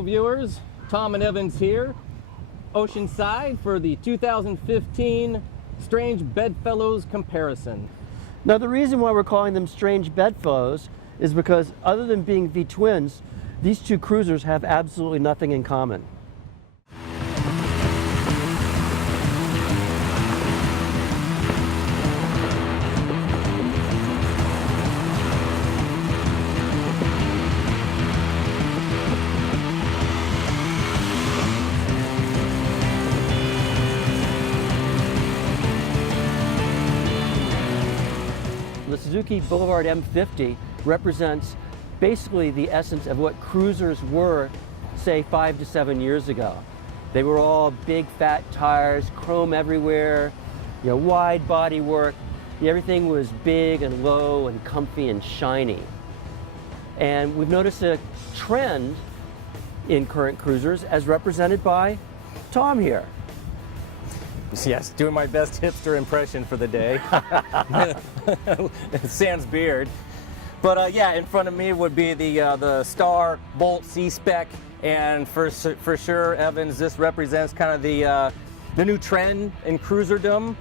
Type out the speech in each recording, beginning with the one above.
Hello viewers, Tom and Evans here, Oceanside for the 2015 Strange Bedfellows comparison. Now the reason why we're calling them Strange Bedfellows is because other than being V-twins, these two cruisers have absolutely nothing in common. The Suzuki Boulevard M50 represents basically the essence of what cruisers were, say, 5 to 7 years ago. They were all big fat tires, chrome everywhere, wide body work. Everything was big and low and comfy and shiny. And we've noticed a trend in current cruisers as represented by Tom here. Yes, doing my best hipster impression for the day. Sans beard. But yeah, in front of me would be the Star Bolt C-Spec, and for sure, Evans, this represents kind of the new trend in cruiserdom.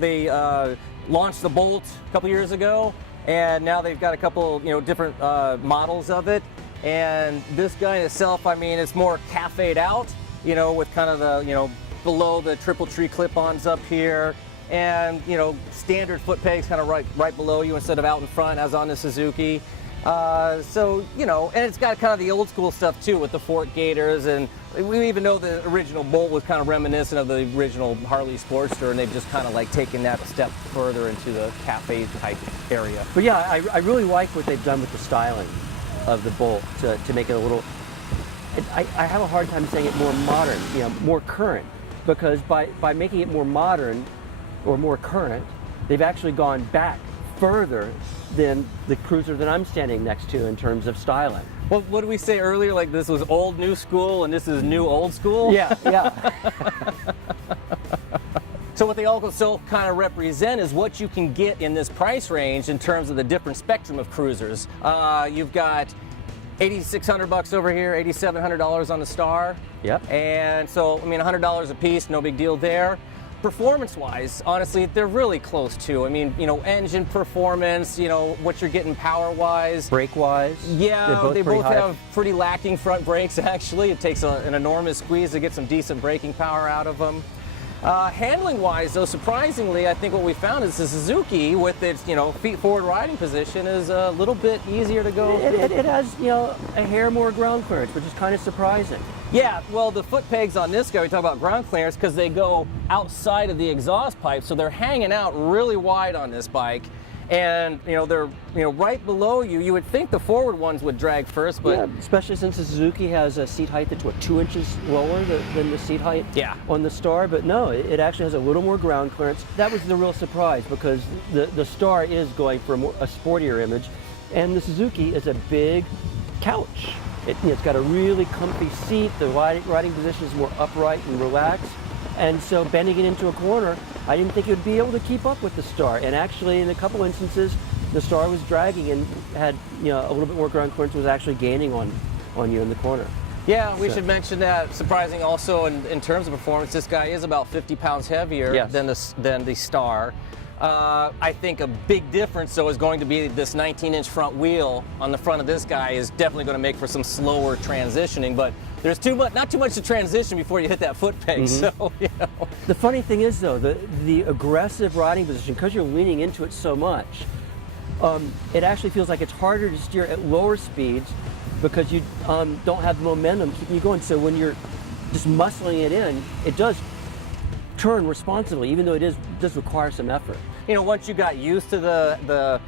They launched the Bolt a couple years ago, and now they've got a couple different models of it. And this guy itself, I mean, it's more cafe'd out, with kind of the below the triple tree clip-ons up here, and standard foot pegs kind of right below you instead of out in front as on the Suzuki. And it's got kind of the old school stuff too with the fork gaiters, and we even know the original Bolt was kind of reminiscent of the original Harley Sportster, and they've just kind of like taken that a step further into the cafe type area. But yeah, I really like what they've done with the styling of the Bolt to make it a little, I have a hard time saying it more modern, more current. Because by making it more modern or more current, they've actually gone back further than the cruiser that I'm standing next to in terms of styling. Well, what did we say earlier? Like this was old new school and this is new old school? Yeah, yeah. So what they also kind of represent is what you can get in this price range in terms of the different spectrum of cruisers. You've got $8,600 over here, $8,700 on the Star. Yep. And so, I mean, $100 a piece, no big deal there. Performance-wise, honestly, they're really close too. I mean, engine performance, what you're getting power-wise. Brake-wise? Yeah, they both have pretty lacking front brakes, actually. It takes an enormous squeeze to get some decent braking power out of them. Handling-wise, though, surprisingly, I think what we found is the Suzuki, with its, feet forward riding position, is a little bit easier to go. It has, a hair more ground clearance, which is kind of surprising. Yeah, well, the foot pegs on this guy, we talk about ground clearance because they go outside of the exhaust pipe, so they're hanging out really wide on this bike. And they're right below you. You would think the forward ones would drag first, but yeah, especially since the Suzuki has a seat height that's 2 inches lower than the seat height on the Star. But no, it actually has a little more ground clearance. That was the real surprise because the Star is going for a sportier image, and the Suzuki is a big couch. It's got a really comfy seat. The riding position is more upright and relaxed. And so bending it into a corner, I didn't think it would be able to keep up with the Star. And actually, in a couple instances, the Star was dragging and had a little bit more ground clearance, was actually gaining on you in the corner. Yeah, we should mention that. Surprising also in terms of performance, this guy is about 50 pounds heavier than the Star. I think a big difference, though, is going to be this 19-inch front wheel on the front of this guy is definitely going to make for some slower transitioning, but there's not too much to transition before you hit that foot peg, so, The funny thing is, though, the aggressive riding position, because you're leaning into it so much, it actually feels like it's harder to steer at lower speeds because you don't have the momentum keeping you going. So when you're just muscling it in, it does turn responsibly, even though it does require some effort. Once you got used to the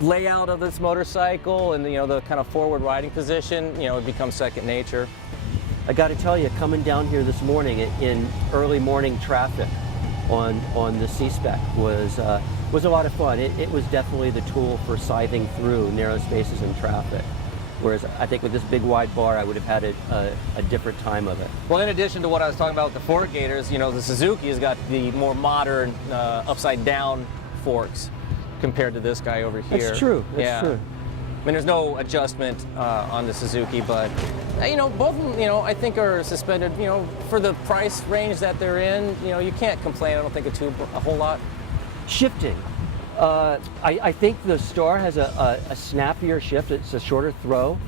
layout of this motorcycle and the kind of forward riding position, it becomes second nature. I got to tell you, coming down here this morning in early morning traffic on the C-Spec was a lot of fun. It was definitely the tool for scything through narrow spaces in traffic. Whereas I think with this big wide bar, I would have had a different time of it. Well, in addition to what I was talking about with the fork gaiters, the Suzuki has got the more modern upside down forks compared to this guy over here. That's true. That's true. I mean, there's no adjustment on the Suzuki, but You know, both of them, you know, I think are suspended, you know, for the price range that they're in. You know, you can't complain, I don't think, a whole lot. Shifting. I think the Star has a snappier shift. It's a shorter throw.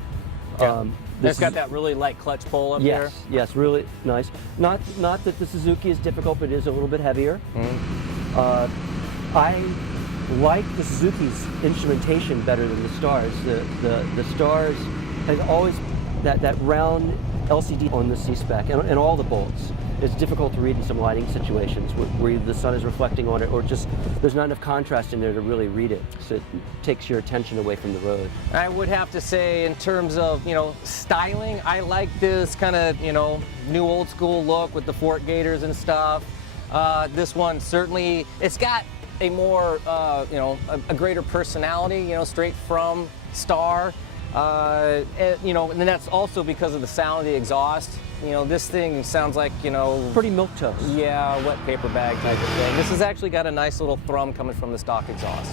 Yeah. It's got that really light clutch pull up there. Yes, really nice. Not that the Suzuki is difficult, but it is a little bit heavier. I like the Suzuki's instrumentation better than the Star's. The Star's has always that round LCD on the C-Spec and all the bolts. It's difficult to read in some lighting situations where the sun is reflecting on it, or just there's not enough contrast in there to really read it. So it takes your attention away from the road. I would have to say, in terms of, you know, styling, I like this kind of, you know, new old school look with the fork gaiters and stuff. This one certainly, it's got a more, you know, a greater personality, you know, straight from Star. You know, and that's also because of the sound of the exhaust. You know, this thing sounds like, you know, pretty milquetoast. Yeah, wet paper bag type of thing. This has actually got a nice little thrum coming from the stock exhaust.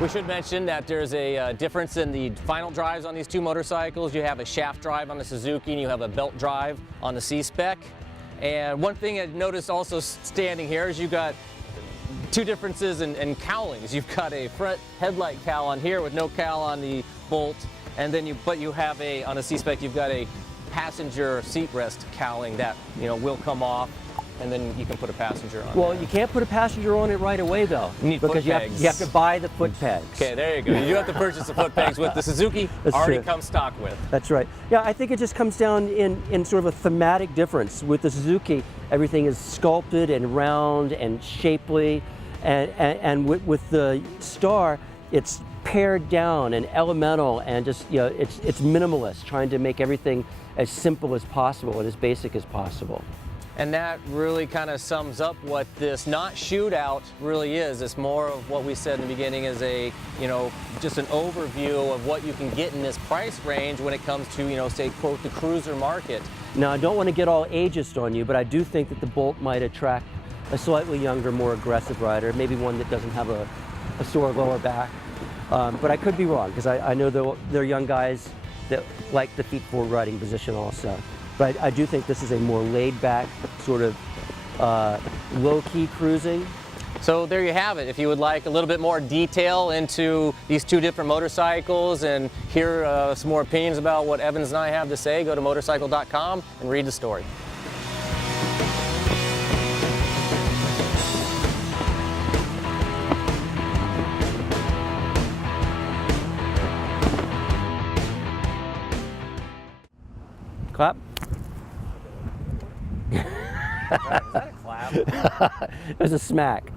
We should mention that there's a difference in the final drives on these two motorcycles. You have a shaft drive on the Suzuki and you have a belt drive on the C-Spec. And one thing I noticed also standing here is you've got two differences in cowlings. You've got a front headlight cowl on here with no cowl on the Bolt, and then you have on a C-Spec you've got a passenger seat rest cowling that, you know, will come off, and then you can put a passenger on. Well, you can't put a passenger on it right away though. You need because foot pegs. You have to buy the foot pegs. Okay, there you go. You do have to purchase the foot pegs with the Suzuki. That's already true. comes stock with. That's right. Yeah, I think it just comes down in sort of a thematic difference. With the Suzuki, everything is sculpted and round and shapely, and with the Star, it's pared down and elemental and just, you know, it's minimalist, trying to make everything as simple as possible and as basic as possible. And that really kind of sums up what this not shootout really is. It's more of what we said in the beginning is a, you know, just an overview of what you can get in this price range when it comes to, you know, say, quote, the cruiser market. Now, I don't want to get all ageist on you, but I do think that the Bolt might attract a slightly younger, more aggressive rider, maybe one that doesn't have a sore lower back. But I could be wrong, because I know there are young guys that like the feet forward riding position also. But I do think this is a more laid-back, sort of low-key cruising. So there you have it. If you would like a little bit more detail into these two different motorcycles and hear some more opinions about what Evans and I have to say, go to motorcycle.com and read the story. Clap. Is that a clap? There's a smack.